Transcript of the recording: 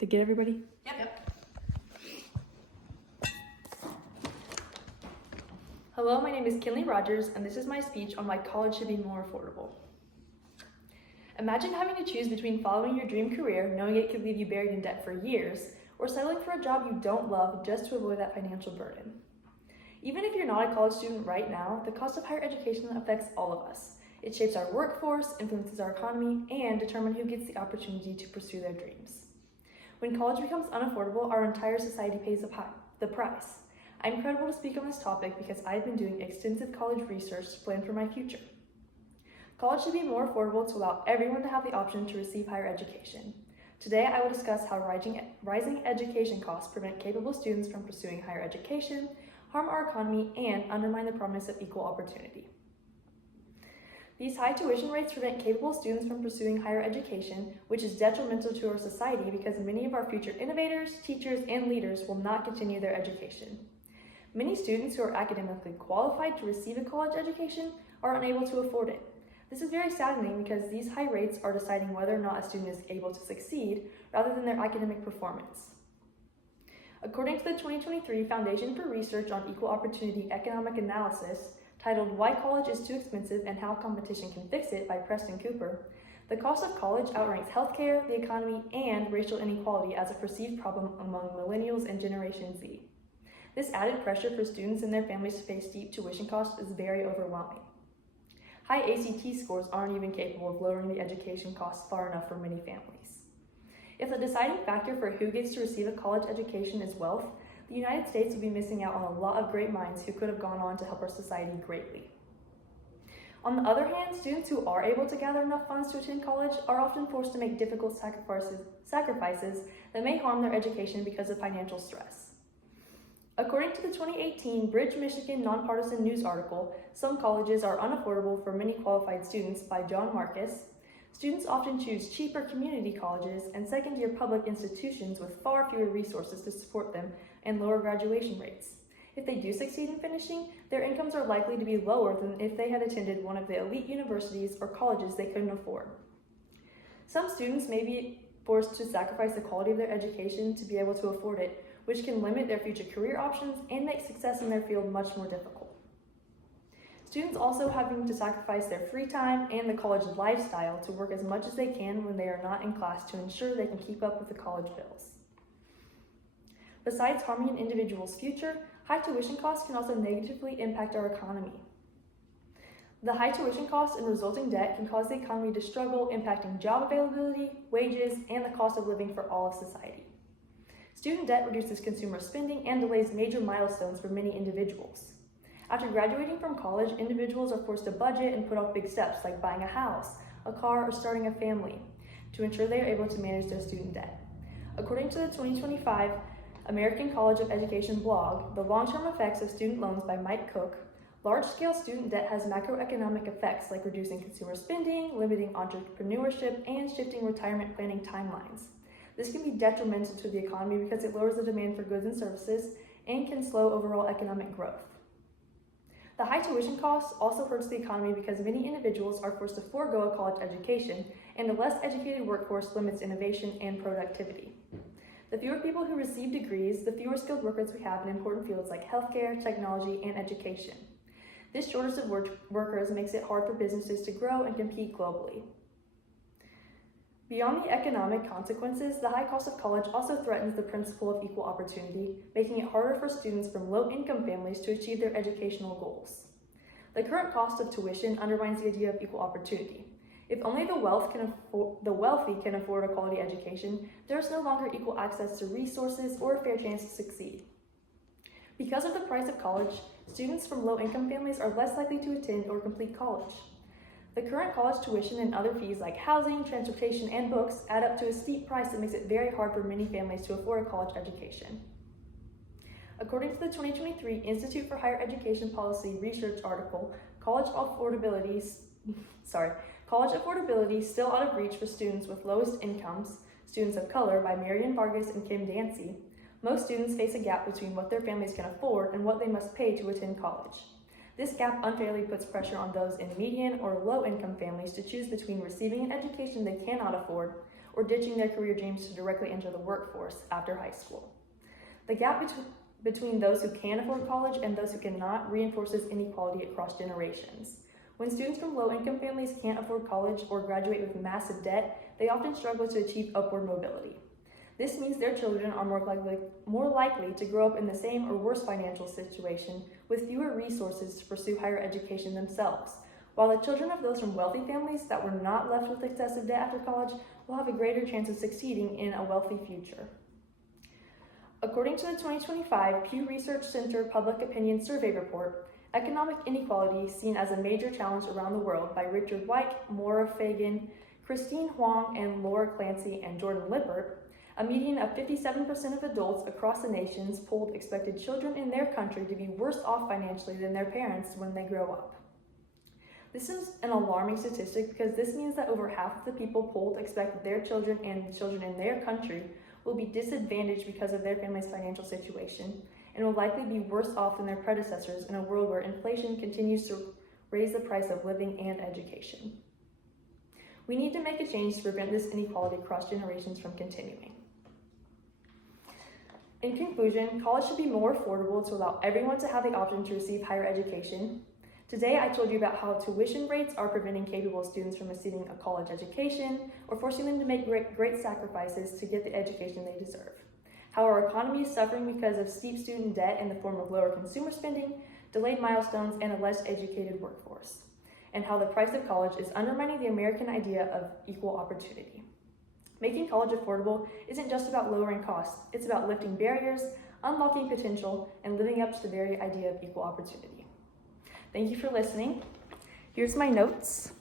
To get everybody? Yep. Hello, my name is Kinley Rogers, and this is my speech on why college should be more affordable. Imagine having to choose between following your dream career, knowing it could leave you buried in debt for years, or settling for a job you don't love just to avoid that financial burden. Even if you're not a college student right now, the cost of higher education affects all of us. It shapes our workforce, influences our economy, and determines who gets the opportunity to pursue their dreams. When college becomes unaffordable, our entire society pays the price. I'm credible to speak on this topic because I've been doing extensive college research to plan for my future. College should be more affordable to allow everyone to have the option to receive higher education. Today, I will discuss how rising education costs prevent capable students from pursuing higher education, harm our economy, and undermine the promise of equal opportunity. These high tuition rates prevent capable students from pursuing higher education, which is detrimental to our society because many of our future innovators, teachers, and leaders will not continue their education. Many students who are academically qualified to receive a college education are unable to afford it. This is very saddening because these high rates are deciding whether or not a student is able to succeed rather than their academic performance. According to the 2023 Foundation for Research on Equal Opportunity Economic Analysis, titled Why College is Too Expensive and How Competition Can Fix It by Preston Cooper, the cost of college outranks healthcare, the economy, and racial inequality as a perceived problem among millennials and Generation Z. This added pressure for students and their families to pay steep tuition costs is very overwhelming. High ACT scores aren't even capable of lowering the education costs far enough for many families. If the deciding factor for who gets to receive a college education is wealth, the United States would be missing out on a lot of great minds who could have gone on to help our society greatly. On the other hand, students who are able to gather enough funds to attend college are often forced to make difficult sacrifices that may harm their education because of financial stress. According to the 2018 Bridge, Michigan Nonpartisan News article, Some Colleges Are Unaffordable for Many Qualified Students by John Marcus, students often choose cheaper community colleges and second-year public institutions with far fewer resources to support them and lower graduation rates. If they do succeed in finishing, their incomes are likely to be lower than if they had attended one of the elite universities or colleges they couldn't afford. Some students may be forced to sacrifice the quality of their education to be able to afford it, which can limit their future career options and make success in their field much more difficult. Students also having to sacrifice their free time and the college lifestyle to work as much as they can when they are not in class to ensure they can keep up with the college bills. Besides harming an individual's future, high tuition costs can also negatively impact our economy. The high tuition costs and resulting debt can cause the economy to struggle, impacting job availability, wages, and the cost of living for all of society. Student debt reduces consumer spending and delays major milestones for many individuals. After graduating from college, individuals are forced to budget and put off big steps like buying a house, a car, or starting a family to ensure they are able to manage their student debt. According to the 2025 American College of Education blog, The Long-Term Effects of Student Loans by Mike Cook, large-scale student debt has macroeconomic effects like reducing consumer spending, limiting entrepreneurship, and shifting retirement planning timelines. This can be detrimental to the economy because it lowers the demand for goods and services and can slow overall economic growth. The high tuition costs also hurts the economy because many individuals are forced to forego a college education, and a less educated workforce limits innovation and productivity. The fewer people who receive degrees, the fewer skilled workers we have in important fields like healthcare, technology, and education. This shortage of workers makes it hard for businesses to grow and compete globally. Beyond the economic consequences, the high cost of college also threatens the principle of equal opportunity, making it harder for students from low-income families to achieve their educational goals. The current cost of tuition undermines the idea of equal opportunity. If only the wealthy can afford a quality education, there is no longer equal access to resources or a fair chance to succeed. Because of the price of college, students from low-income families are less likely to attend or complete college. The current college tuition and other fees like housing, transportation, and books add up to a steep price that makes it very hard for many families to afford a college education. According to the 2023 Institute for Higher Education Policy Research article, college affordability still out of reach for students with lowest incomes, Students of Color by Marian Vargas and Kim Dancy, most students face a gap between what their families can afford and what they must pay to attend college. This gap unfairly puts pressure on those in median or low-income families to choose between receiving an education they cannot afford or ditching their career dreams to directly enter the workforce after high school. The gap between those who can afford college and those who cannot reinforces inequality across generations. When students from low-income families can't afford college or graduate with massive debt, they often struggle to achieve upward mobility. This means their children are more likely to grow up in the same or worse financial situation with fewer resources to pursue higher education themselves, while the children of those from wealthy families that were not left with excessive debt after college will have a greater chance of succeeding in a wealthy future. According to the 2025 Pew Research Center Public Opinion Survey Report, Economic Inequality Seen as a Major Challenge Around the World by Richard Wyke, Maura Fagan, Christine Huang, and Laura Clancy and Jordan Lippert, a median of 57% of adults across the nations polled expected children in their country to be worse off financially than their parents when they grow up. This is an alarming statistic because this means that over half of the people polled expect their children and children in their country will be disadvantaged because of their family's financial situation and will likely be worse off than their predecessors in a world where inflation continues to raise the price of living and education. We need to make a change to prevent this inequality across generations from continuing. In conclusion, college should be more affordable to allow everyone to have the option to receive higher education. Today, I told you about how tuition rates are preventing capable students from receiving a college education or forcing them to make great sacrifices to get the education they deserve. How our economy is suffering because of steep student debt in the form of lower consumer spending, delayed milestones, and a less educated workforce. And how the price of college is undermining the American idea of equal opportunity. Making college affordable isn't just about lowering costs, it's about lifting barriers, unlocking potential, and living up to the very idea of equal opportunity. Thank you for listening. Here's my notes.